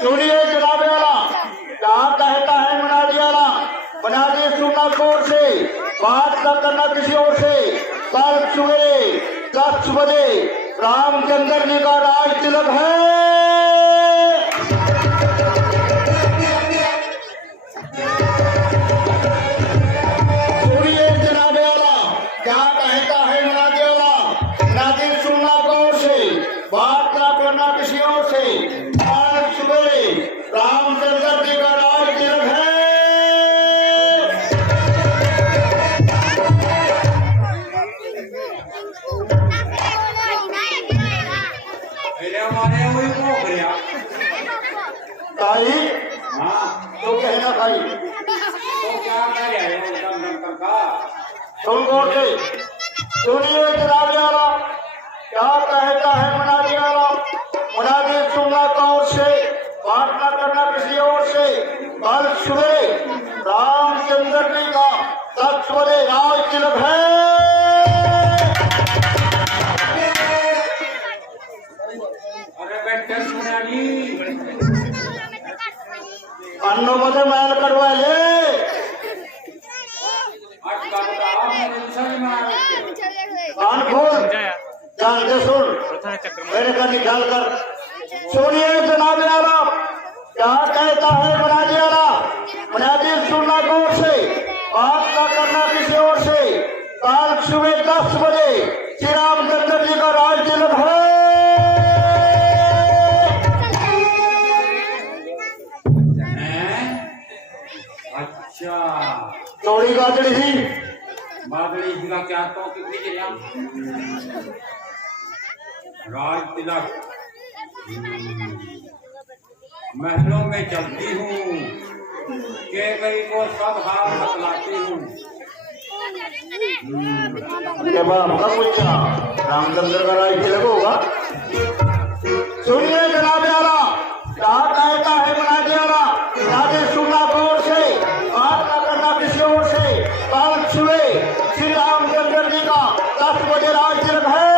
सुनिए जनाबे वाला, क्या कहता है मुनादी वाला। मुनादी सुनना जोर से, बात न करना किसी और से। कल सवेरे 10 बजे रामचंद्र जी का राज तिलक है। सुनिए जनाबे वाला, क्या कहता है मुनादी वाला। मुनादी सुनना गौर से, बात न करना किसी और से। कल सवेरे रामचंद्र जी का राज तिलक है। ताई तो कहना भाई सुन गौर से। सुनिए जनाबे वाला, क्या कहता है मुनादी वाला। मुनादी सुनना गौर से, बात न करना किसी और से। कल सुबह रामचंद्र जी का 10 बजे राज तिलक है। अन्नो मधे मैल करवा ले। कान खोल, ध्यान से सुन, मेरे का निकाल कर। सुनिए जनाबे वाला, क्या कहता है मुनादी वाला। मुनादी सुनना गौर से, बात न करना किसी और से। कल सुबह 10 बजे श्री रामचंद्र जी का राज तिलक है। अच्छा चौड़ी बादड़ी थी, बादली जी का क्या तो कितनी चलिया राज तिलक महलों में चलती हूँ के गई को सब हाल बतलाती हूँ। के बाद हमका पूछा रामचंद्र का राज तिलक होगा। सुनिए जनाबे वाला, क्या कहता है मुनादी वाला। मुनादी सुनना गौर से, बात न करना किसी और से। कल सुबह श्री रामचंद्र जी का 10 बजे राज तिलक है।